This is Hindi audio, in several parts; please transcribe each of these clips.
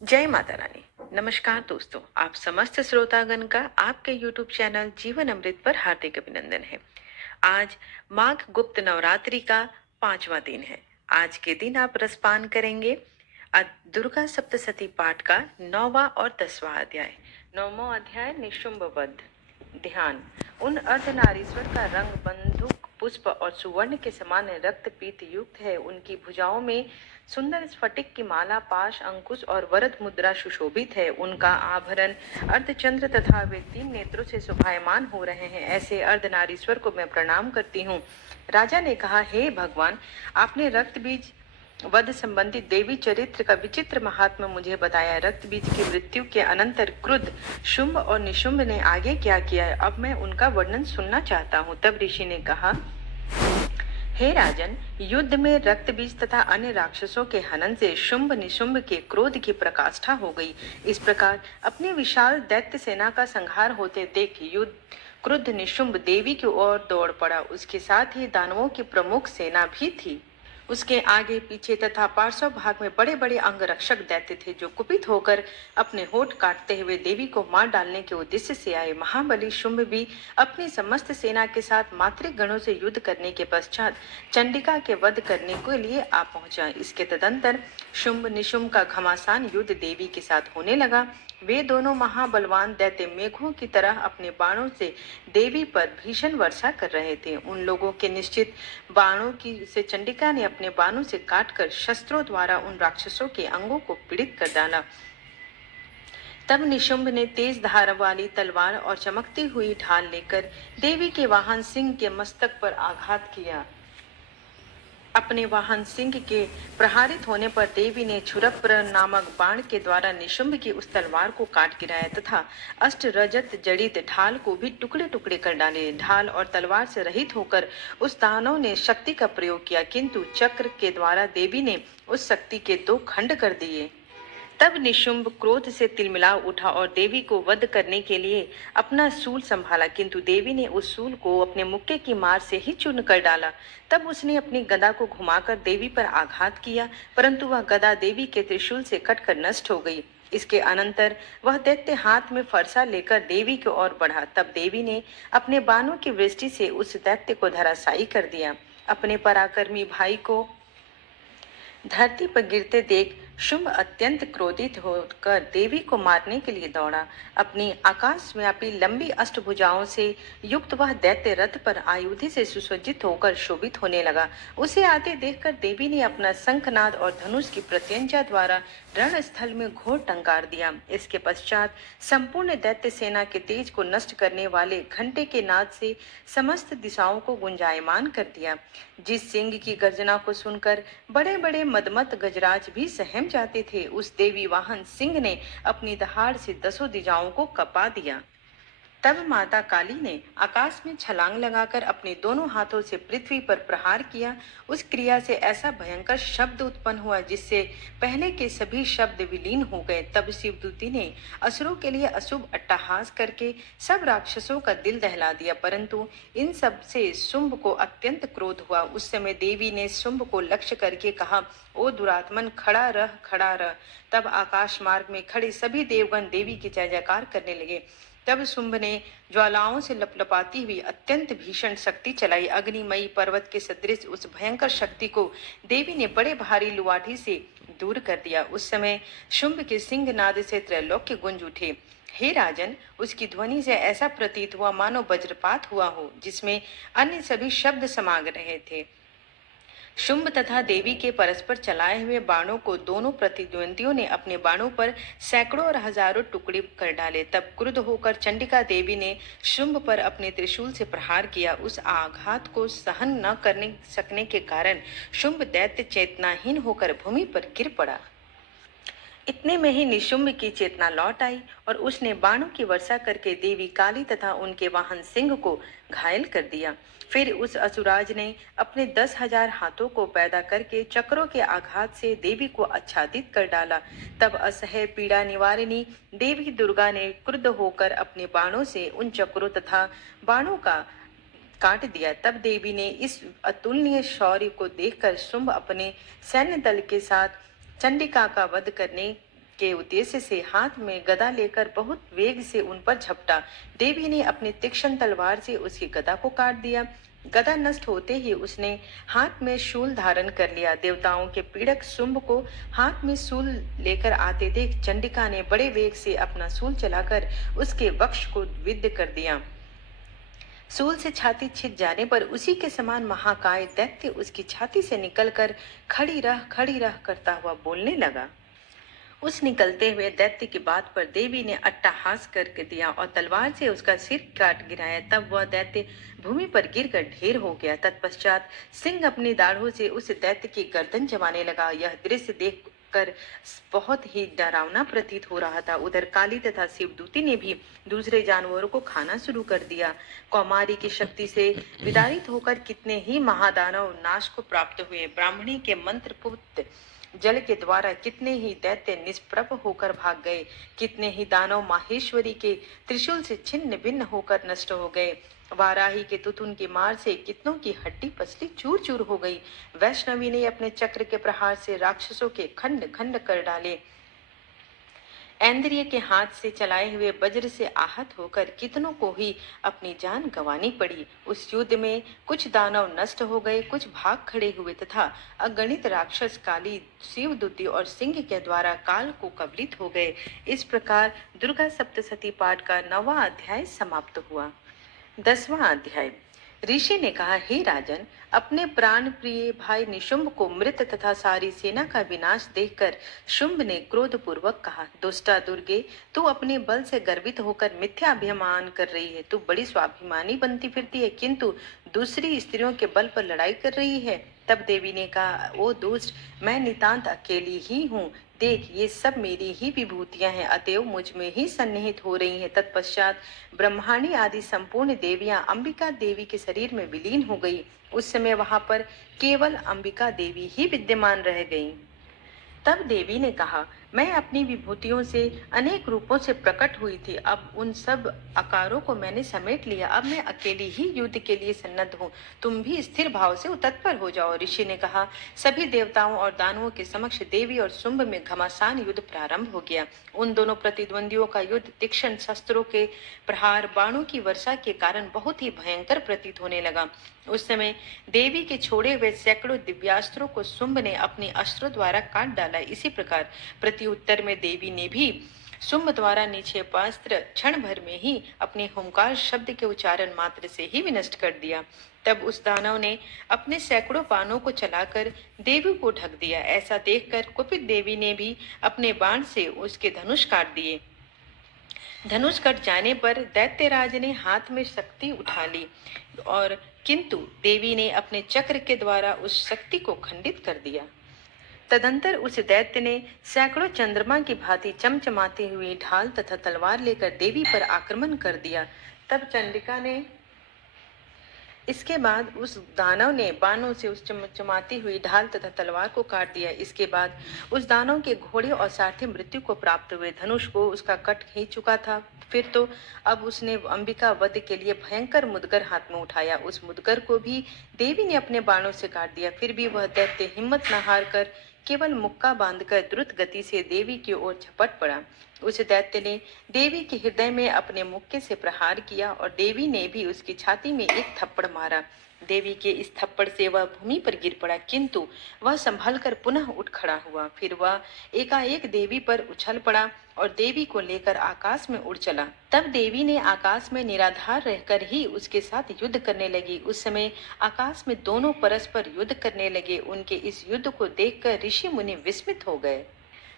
जय माता रानी। नमस्कार दोस्तों, आप समस्त श्रोतागण का आपके YouTube चैनल जीवन अमृत पर हार्दिक अभिनंदन है। आज माघ गुप्त नवरात्रि का 5वां दिन है। आज के दिन आप रसपान करेंगे दुर्गा सप्तशती पाठ का 9वां और 10वां अध्याय। 9वां अध्याय निशुंभ वध। ध्यान। उन अर्धनारीश्वर का रंग बंदूक पुष्प और सुवर्ण के समान रक्त पीत युक्त है। उनकी भुजाओं में सुंदर स्फटिक की माला, पाश, अंकुश और वरद मुद्रा सुशोभित है। उनका आभरण अर्धचंद्र तथा वे 3 नेत्रों से शोभायमान हो रहे हैं। ऐसे अर्धनारीश्वर को मैं प्रणाम करती हूँ। राजा ने कहा, हे भगवान, आपने रक्त बीज वध संबंधी देवी चरित्र का विचित्र महात्मा मुझे बताया। रक्त बीज की मृत्यु के अनंतर क्रुद्ध शुंभ और निशुंभ ने आगे क्या किया, अब मैं उनका वर्णन सुनना चाहता हूँ। तब ऋषि ने कहा, हे राजन, युद्ध में रक्त बीज तथा अन्य राक्षसों के हनन से शुंभ निशुंभ के क्रोध की प्रकाष्ठा हो गई। इस प्रकार अपनी विशाल दैत्य सेना का संहार होते देख युद्ध क्रुद्ध निशुंभ देवी की ओर दौड़ पड़ा। उसके साथ ही दानवों की प्रमुख सेना भी थी। उसके आगे पीछे तथा पार्श्व भाग में बड़े बड़े अंगरक्षक दैत्य थे, जो कुपित होकर अपने होठ काटते हुए देवी को मार डालने के उद्देश्य से आए। महाबली शुंभ भी अपनी समस्त सेना के साथ मातृ गणों से युद्ध करने के पश्चात चंडिका के वध करने के लिए आ पहुंचा। इसके तदंतर शुंभ निशुंभ का घमासान युद्ध देवी के साथ होने लगा। वे दोनों महाबलवान दैत्य मेघों की तरह अपने बाणों से देवी पर भीषण वर्षा कर रहे थे। उन लोगों के निश्चित बाणों की से चंडिका ने अपने बाणों से काटकर शस्त्रों द्वारा उन राक्षसों के अंगों को पीड़ित कर डाला। तब निशुंभ ने तेज धार वाली तलवार और चमकती हुई ढाल लेकर देवी के वाहन सिंह के मस्तक पर आघात किया। अपने वाहन सिंह के प्रहारित होने पर देवी ने छुरप्र नामक बाण के द्वारा निशुंभ की उस तलवार को काट गिराया तथा अष्ट रजत जड़ित ढाल को भी टुकड़े टुकड़े कर डाले। ढाल और तलवार से रहित होकर उस दानव ने शक्ति का प्रयोग किया, किंतु चक्र के द्वारा देवी ने उस शक्ति के 2 खंड कर दिए। तब निशुंभ क्रोध से तिलमिला उठा और देवी को वध करने के लिए अपना शूल संभाला, किंतु देवी ने उस शूल को अपने मुक्के की मार से ही चूर्ण कर डाला। तब उसने अपनी गदा को घुमाकर देवी पर आघात किया, परंतु वह गदा देवी के त्रिशूल से कटकर नष्ट हो गई। इसके अनंतर वह दैत्य हाथ में फरसा लेकर देवी की ओर बढ़ा। तब देवी ने अपने बाणों की वृष्टि से उस दैत्य को धराशायी कर दिया। अपने पराक्रमी भाई को धरती पर गिरते देख शुंभ अत्यंत क्रोधित होकर देवी को मारने के लिए दौड़ा। अपनी आकाशव्यापी लंबी अष्टभुजाओं से युक्त वह दैत्य रथ पर आयुधि से सुसज्जित होकर शोभित होने लगा। उसे आते देखकर देवी ने अपना शंखनाद और धनुष की प्रत्यंचा द्वारा रणस्थल में घोर टंकार दिया। इसके पश्चात संपूर्ण दैत्य सेना के तेज को नष्ट करने वाले घंटे के नाद से समस्त दिशाओं को गुंजायमान कर दिया। जिस सिंह की गर्जना को सुनकर बड़े बड़े मदमत गजराज भी सहम जाते थे, उस देवी वाहन सिंह ने अपनी दहाड़ से 10 दिशाओं को कपा दिया। तब माता काली ने आकाश में छलांग लगाकर अपने दोनों हाथों से पृथ्वी पर प्रहार किया। उस क्रिया से ऐसा भयंकर शब्द उत्पन्न हुआ जिससे पहले के सभी शब्द विलीन हो गए। तब शिवदूती ने असुरों के लिए अशुभ अट्टहास करके सब राक्षसों का दिल दहला दिया, परंतु इन सब से शुंभ को अत्यंत क्रोध हुआ। उस समय देवी ने शुंभ को लक्ष्य करके कहा, ओ दुरात्मन, खड़ा रह, खड़ा रह। तब आकाश मार्ग में खड़े सभी देवगण देवी की जय जयकार करने लगे। तब शुंभ ने ज्वालाओं से लपलपाती हुई अत्यंत भीषण शक्ति चलाई। अग्निमयी पर्वत के सदृश उस भयंकर शक्ति को देवी ने बड़े भारी लुआठी से दूर कर दिया। उस समय शुंभ के सिंहनाद से त्रैलोक्य गूंज उठे। हे राजन, उसकी ध्वनि से ऐसा प्रतीत हुआ मानो वज्रपात हुआ हो, जिसमें अन्य सभी शब्द समा रहे थे। शुंभ तथा देवी के परस्पर चलाए हुए बाणों को दोनों प्रतिद्वंदियों ने अपने बाणों पर सैकड़ों और हजारों टुकड़े कर डाले। तब क्रुद्ध होकर चंडिका देवी ने शुंभ पर अपने त्रिशूल से प्रहार किया। उस आघात को सहन न करने सकने के कारण शुंभ दैत्य चेतनाहीन होकर भूमि पर गिर पड़ा। इतने में ही निशुंभ की चेतना लौट आई और उसने बाणों की वर्षा करके देवी काली तथा उनके वाहन सिंह को घायल कर दिया। फिर उस असुराज ने अपने 10,000 हाथों को पैदा करके चक्रों के आघात से देवी को आच्छादित कर डाला। तब असह्य पीड़ा निवारिणी देवी दुर्गा ने क्रुद्ध होकर अपने बाणों से उन चक्रों तथा बाणों का काट दिया। तब देवी ने इस अतुलनीय शौर्य को देखकर शुंभ अपने सैन्य दल के साथ चंडिका का वध करने के उद्देश्य से हाथ में गदा लेकर बहुत वेग से उन पर झपटा। देवी ने अपनी तीक्ष्ण तलवार से उसकी गदा को काट दिया। गदा नष्ट होते ही उसने हाथ में शूल धारण कर लिया। देवताओं के पीड़क शुंभ को हाथ में शूल लेकर आते देख चंडिका ने बड़े वेग से अपना शूल चलाकर उसके वक्ष को विद्ध कर दिया। सूल से छाती छिद जाने पर उसी के समान महाकाय दैत्य उसकी छाती से निकलकर खड़ी रह करता हुआ बोलने लगा। उस निकलते हुए दैत्य की बात पर देवी ने अट्टहास करके दिया और तलवार से उसका सिर काट गिराया। तब वह दैत्य भूमि पर गिरकर ढेर हो गया। तत्पश्चात सिंह अपनी दाढ़ों से उस दैत्य की गर्दन जमाने लगा। यह दृश्य देखकर बहुत ही डरावना प्रतीत हो रहा था। उधर काली तथा शिवदूती ने भी दूसरे जानवरों को खाना शुरू कर दिया। कौमारी की शक्ति से विदारित होकर कितने ही महादानव नाश को प्राप्त हुए। ब्राह्मणी के मंत्र पुत्र जल के द्वारा कितने ही दैत्य निष्प्रभ होकर भाग गए। कितने ही दानव माहेश्वरी के त्रिशूल से छिन्न भिन्न होकर नष्ट हो गए। वाराही के तुतुन की मार से कितनों की हड्डी पसली चूर चूर हो गई। वैष्णवी ने अपने चक्र के प्रहार से राक्षसों के खंड खंड कर डाले। ऐन्द्रिय के हाथ से चलाए हुए वज्र से आहत होकर कितनों को ही अपनी जान गंवानी पड़ी। उस युद्ध में कुछ दानव नष्ट हो गए, कुछ भाग खड़े हुए तथा अगणित राक्षस काली, शिवदूती और सिंह के द्वारा काल को कबलित हो गए। इस प्रकार दुर्गा सप्तशती पाठ का 9वां अध्याय समाप्त हुआ। 10वां अध्याय। ऋषि ने कहा, हे राजन, अपने प्राण प्रिय भाई निशुंभ को मृत तथा सारी सेना का विनाश देखकर शुंभ ने क्रोध पूर्वक कहा, दुष्टा दुर्गे, तू अपने बल से गर्वित होकर मिथ्या अभिमान कर रही है। तू बड़ी स्वाभिमानी बनती फिरती है, किंतु दूसरी स्त्रियों के बल पर लड़ाई कर रही है। तब देवी ने कहा, ओ दुष्ट, मैं नितांत अकेली ही हूँ। देख, ये सब मेरी ही विभूतियां हैं, अतएव मुझ में ही सन्निहित हो रही हैं। तत्पश्चात ब्रह्माणी आदि संपूर्ण देवियां अंबिका देवी के शरीर में विलीन हो गई। उस समय वहां पर केवल अंबिका देवी ही विद्यमान रह गईं। तब देवी ने कहा, मैं अपनी विभूतियों से अनेक रूपों से प्रकट हुई थी। अब उन सब आकारों को मैंने समेट लिया। अब मैं अकेली ही युद्ध के लिए सन्नद्ध हूँ। तुम भी स्थिर भाव से तत्पर हो जाओ। ऋषि ने कहा, सभी देवताओं और दानवों के समक्ष देवी और शुंभ में घमासान युद्ध प्रारंभ हो गया। उन दोनों प्रतिद्वंदियों का युद्ध तीक्ष्ण शस्त्रों के प्रहार, बाणों की वर्षा के कारण बहुत ही भयंकर प्रतीत होने लगा। उस समय देवी के छोड़े हुए सैकड़ों दिव्यास्त्रों को शुंभ ने अपने अस्त्रों द्वारा काट डाला। इसी प्रकार प्रत्युत्तर में देवी ने भी शुंभ द्वारा निक्षेपास्त्र क्षण भर में ही अपने हुंकार शब्द के उच्चारण मात्र से ही विनष्ट कर दिया। तब उस दानव ने अपने सैकड़ों बाणों को चलाकर देवी को ढक दिया। ऐसा देखकर कुपित देवी ने भी अपने बाण से उसके धनुष काट दिए। धनुष कट जाने पर दैत्यराज ने हाथ में शक्ति उठा ली और किंतु देवी ने अपने चक्र के द्वारा उस शक्ति को खंडित कर दिया। तदंतर उस दैत्य ने सैकड़ों चंद्रमा की भांति चमचमाती हुई ढाल तथा तलवार लेकर देवी पर आक्रमण कर दिया। तब चंडिका ने इसके बाद उस दानव ने बाणों से उस चमचमाती हुई ढाल तथा तलवार को काट दिया। इसके बाद उस दानव के घोड़े और सारथी मृत्यु को प्राप्त हुए। धनुष को उसका कट खींच चुका था। फिर तो अब उसने अंबिका वध के लिए भयंकर मुदगर हाथ में उठाया। उस मुदगर को भी देवी ने अपने बाणों से काट दिया। फिर भी वह दैत्य हिम्मत न हार कर केवल मुक्का बांधकर द्रुत गति से देवी की ओर झपट पड़ा। उस दैत्य ने देवी के हृदय में अपने मुक्के से प्रहार किया और देवी ने भी उसकी छाती में एक थप्पड़ मारा। देवी के इस थप्पड़ से वह भूमि पर गिर पड़ा, किंतु वह संभलकर पुनः उठ खड़ा हुआ। फिर वह एकाएक देवी पर उछल पड़ा और देवी को लेकर आकाश में उड़ चला। तब देवी ने आकाश में निराधार रहकर ही उसके साथ युद्ध करने लगी। उस समय आकाश में दोनों परस्पर युद्ध करने लगे। उनके इस युद्ध को देखकर ऋषि मुनि विस्मित हो गए।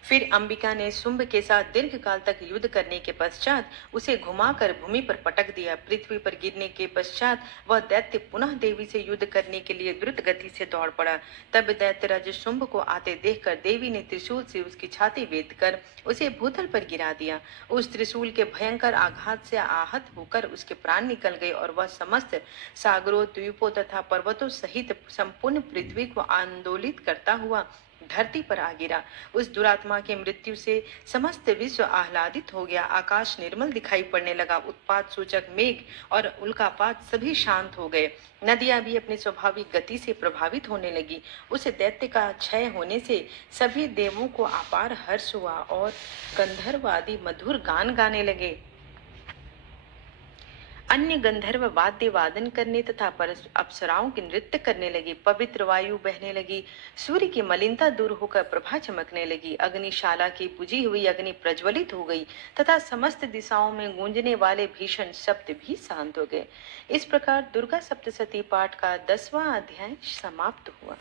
फिर अंबिका ने शुंभ के साथ दीर्घ काल तक युद्ध करने के पश्चात उसे घुमाकर भूमि पर पटक दिया। पृथ्वी पर गिरने के पश्चात वह दैत्य पुनः देवी से युद्ध करने के लिए द्रुत गति से दौड़ पड़ा। तब दैत्यराज शुंभ को आते देखकर देवी ने त्रिशूल से उसकी छाती वेद कर उसे भूतल पर गिरा दिया। उस त्रिशूल के भयंकर आघात से आहत होकर उसके प्राण निकल गए और वह समस्त सागरों, द्वीपों तथा पर्वतों सहित संपूर्ण पृथ्वी को आंदोलित करता हुआ धरती पर आ गिरा। उस दुरात्मा की मृत्यु से समस्त विश्व आह्लादित हो गया। आकाश निर्मल दिखाई पड़ने लगा। उत्पात सूचक मेघ और उल्कापात सभी शांत हो गए। नदियां भी अपनी स्वाभाविक गति से प्रभावित होने लगी। उस दैत्य का क्षय होने से सभी देवों को अपार हर्ष हुआ और गंधर्व आदि मधुर गान गाने लगे। अन्य गंधर्व वाद्य वादन करने तथा अप्सराओं के नृत्य करने लगे। पवित्र वायु बहने लगी। सूर्य की मलिनता दूर होकर प्रभा चमकने लगी। अग्निशाला की बुझी हुई अग्नि प्रज्वलित हो गई तथा समस्त दिशाओं में गूंजने वाले भीषण शब्द भी शांत हो गए। इस प्रकार दुर्गा सप्तशती पाठ का 10वां अध्याय समाप्त हुआ।